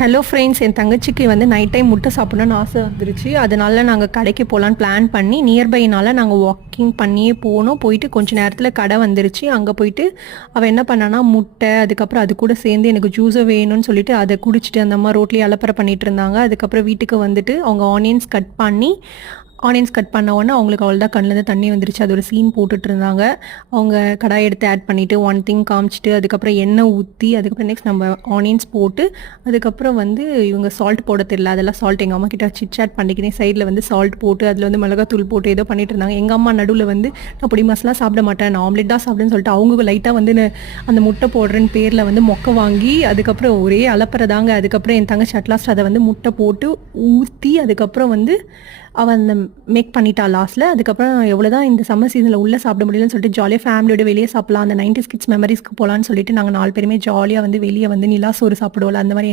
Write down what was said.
Hello friends, என் தங்கச்சிக்கு வந்து night time முட்டை சாப்பிடணும்னு ஆசை வந்துருச்சு. அதனால நாங்கள் கடைக்கு போகலான்னு பிளான் பண்ணி நியர்பைனால நாங்கள் வாக்கிங் பண்ணியே போனோம். போயிட்டு கொஞ்ச நேரத்தில் கடை வந்துருச்சு. அங்கே போயிட்டு அவள் என்ன பண்ணான்னா முட்டை, அதுக்கப்புறம் அது கூட சேர்ந்து எனக்கு ஜூஸை வேணும்னு சொல்லிட்டு அதை குடிச்சிட்டு அந்த அம்மா ரோட்லேயே அலப்பறை பண்ணிட்டு இருந்தாங்க. அதுக்கப்புறம் வீட்டுக்கு வந்துட்டு அவங்க ஆனியன்ஸ் கட் பண்ணி கட் பண்ண உடனே அவங்களுக்கு அவ்வளோதான் கண்ணிலேருந்து தண்ணி வந்துருச்சு. அது ஒரு சீன் போட்டுட்டு இருந்தாங்க. அவங்க கடாயை எடுத்து ஆட் பண்ணிவிட்டு ஒன் திங் காமிச்சிட்டு அதுக்கப்புறம் எண்ணெய் ஊற்றி அதுக்கப்புறம் நெக்ஸ்ட் நம்ம ஆனியன்ஸ் போட்டு அதுக்கப்புறம் வந்து இவங்க சால்ட் போட தெரியல. அதெல்லாம் சால்ட் எங்கள் அம்மா கிட்ட சிட் பண்ணிக்கிட்டே சைடில் வந்து சால்ட் போட்டு அதில் வந்து மிளகாத்தூள் போட்டு ஏதோ பண்ணிட்டு இருந்தாங்க. எங்கள் அம்மா நடுவில் வந்து நான் பொடி மசாலா சாப்பிட மாட்டேன், நான் ஆம்லெட் தான் சாப்பிடுன்னு சொல்லிட்டு அவங்க லைட்டாக வந்து அந்த முட்டை போடுறேன்னு பேரில் வந்து மொக்க வாங்கி அதுக்கப்புறம் ஒரே அலப்பறதாங்க. அதுக்கப்புறம் என் தங்கச்சி அட்லாஸ்ட் அதை வந்து முட்டை போட்டு ஊற்றி அதுக்கப்புறம் வந்து அவள் அந்த மேக் பண்ணிட்டா லாஸ்ட்டில். அதுக்கப்புறம் எவ்வளோதான் இந்த சம்மர் சீசனில் உள்ளே சாப்பிட முடியலன்னு சொல்லிட்டு ஜாலியாக ஃபேமிலியோட வெளியே சாப்பிடலாம், அந்த 90s கிட்ஸ் மெமரிஸ்க்கு போகலான்னு சொல்லிட்டு நாங்கள் 4 பேருமே ஜாலியாக வந்து வெளியே வந்து நிலா சோறு சாப்பிடுவோம்ல அந்த மாதிரி